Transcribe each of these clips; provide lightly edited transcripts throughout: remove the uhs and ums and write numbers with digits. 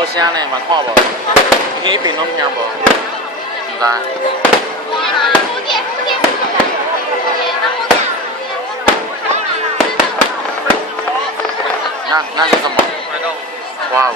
无声呢，嘛看无，耳边拢听无，唔知。那是什么？哇哦！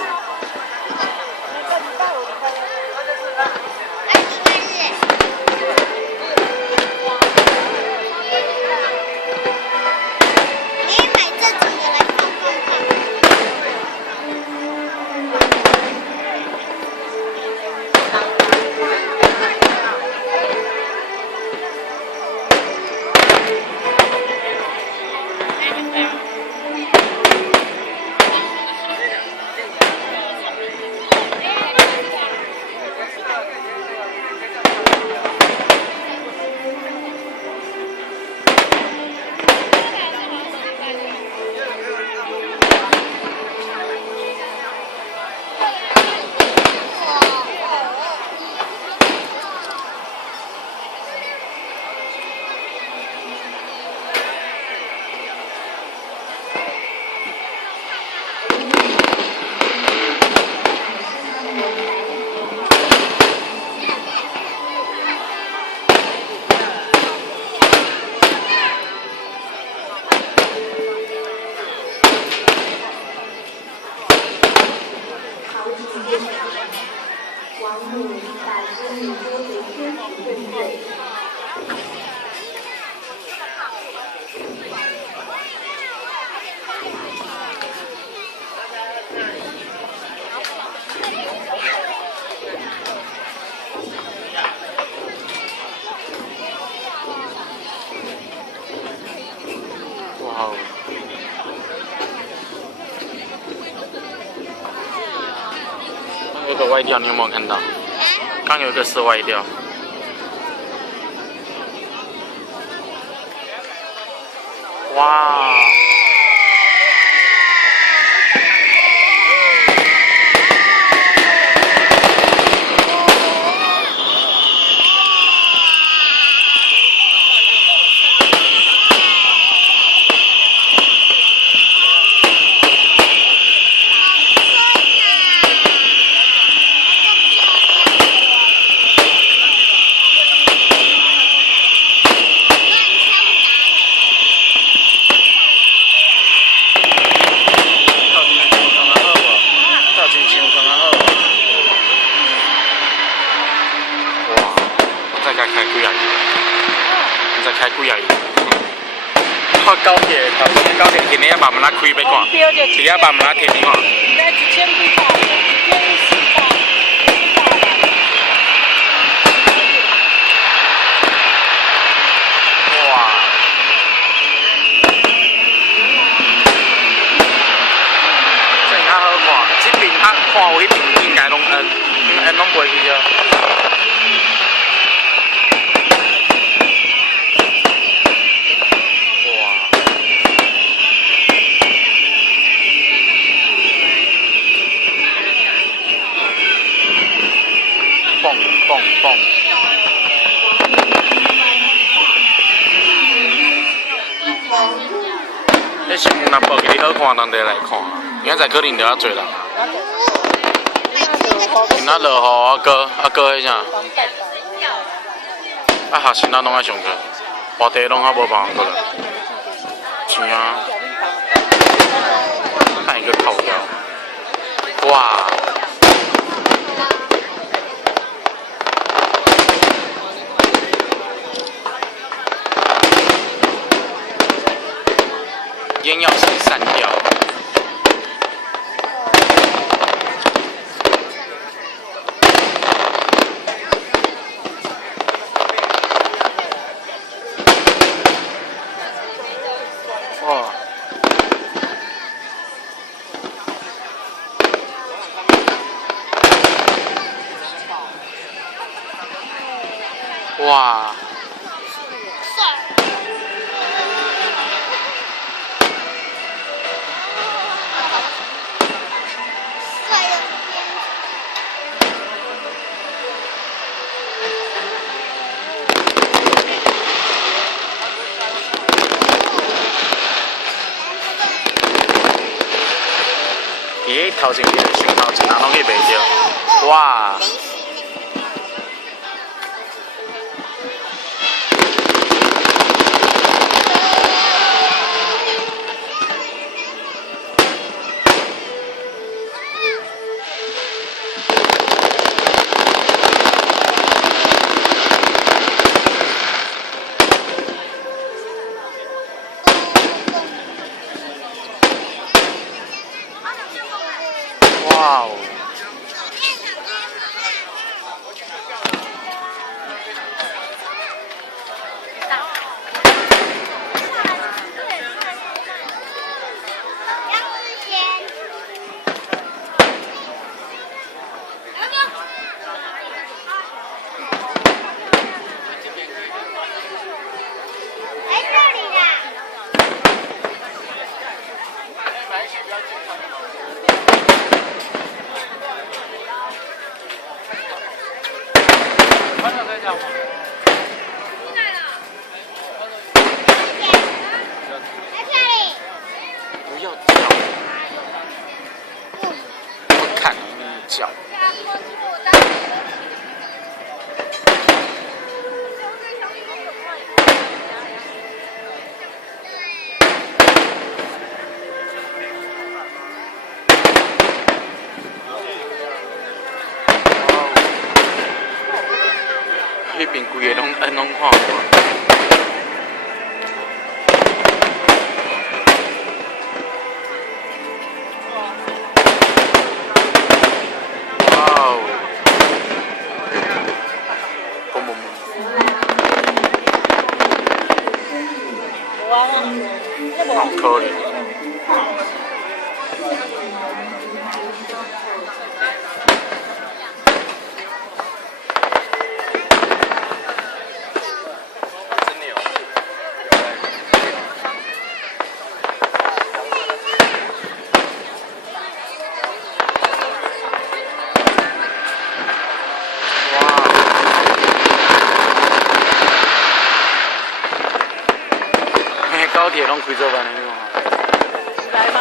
有个歪掉，你有没有看到？刚有一个是歪掉。哇！看高铁，头先高铁今日也慢慢拉开要看，今日慢慢拉停看。现在1000几块哇！这较好看，这边较看有迄边应该拢拢袂去啊。蹦蹦，迄新闻若报给你好看，人就来看。明仔载可能就要侪人啊。今仔落雨啊搁迄啥？啊学生仔拢爱上课，外地拢较无办法过来。是啊，看一个烤窑，哇！烟要先散掉。哇！哇！伊头前面胸头一人拢去卖着，哇！哇哦！不要叫！我看你叫。迄边规个拢看过。好可怜。高铁拢开早班的，你看。来吗？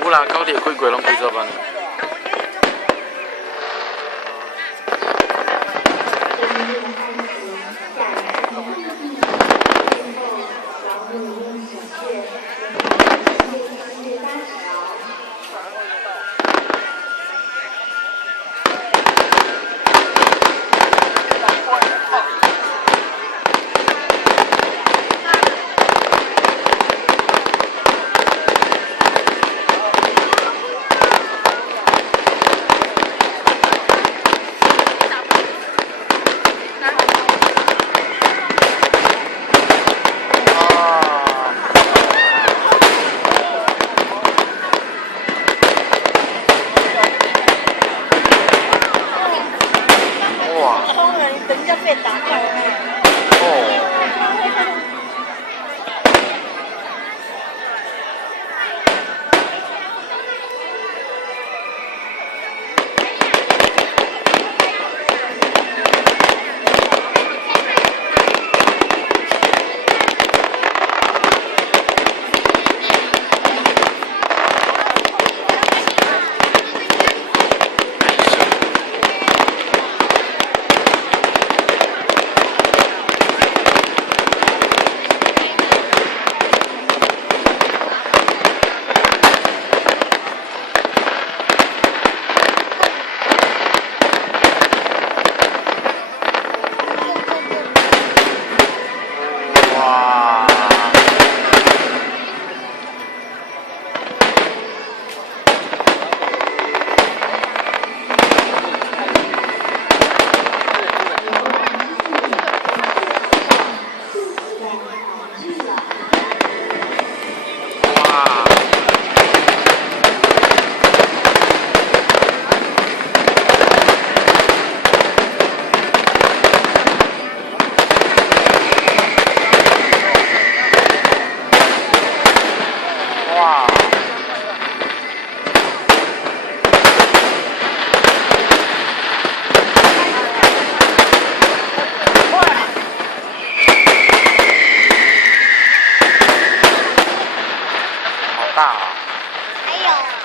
有啦，高铁开过拢开早班的。大啊！还有。